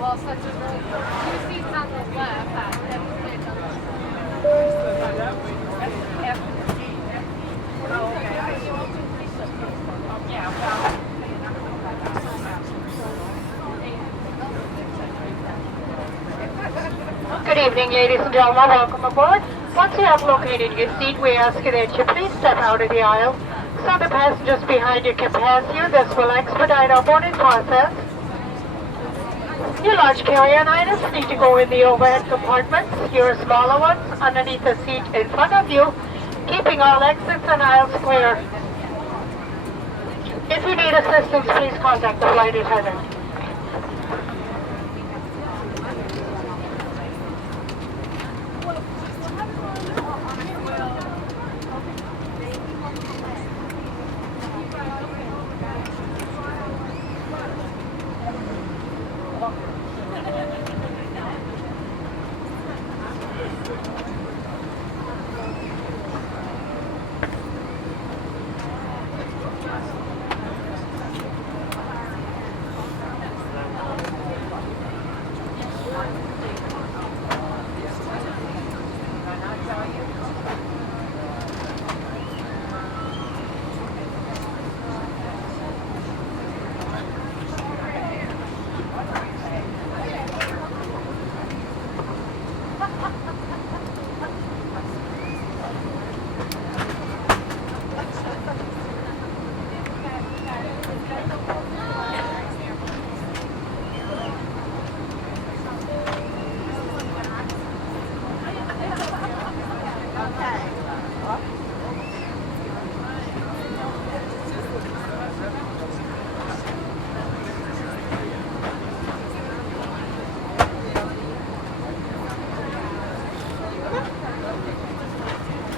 Well, such a really two seats on the left. Good evening, ladies and gentlemen. Welcome aboard. Once you have located your seat, we ask you that you please step out of the aisle so the passengers behind you can pass you. This will expedite our boarding process. Your large carry-on items need to go in the overhead compartments. Your smaller ones underneath the seat in front of you, keeping all exits and aisles clear. If you need assistance, please contact the flight attendant.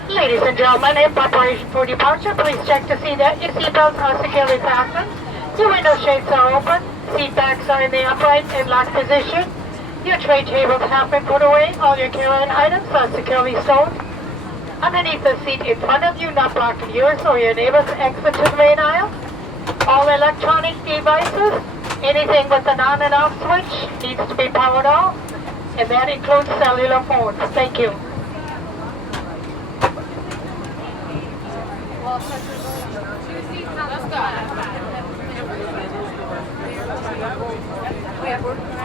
Ladies and gentlemen, in preparation for departure, please check to see that your seatbelts are securely fastened, your window shades are open, seat backs are in the upright and locked position, your tray tables have been put away, all your carry-on items are securely stowed. Underneath the seat in front of you, not blocking yours or your neighbor's exit to the main aisle. All electronic devices, anything with an on and off switch, needs to be powered off, and that includes cellular phones. Thank you. Well, such as two seats on the left. We have work.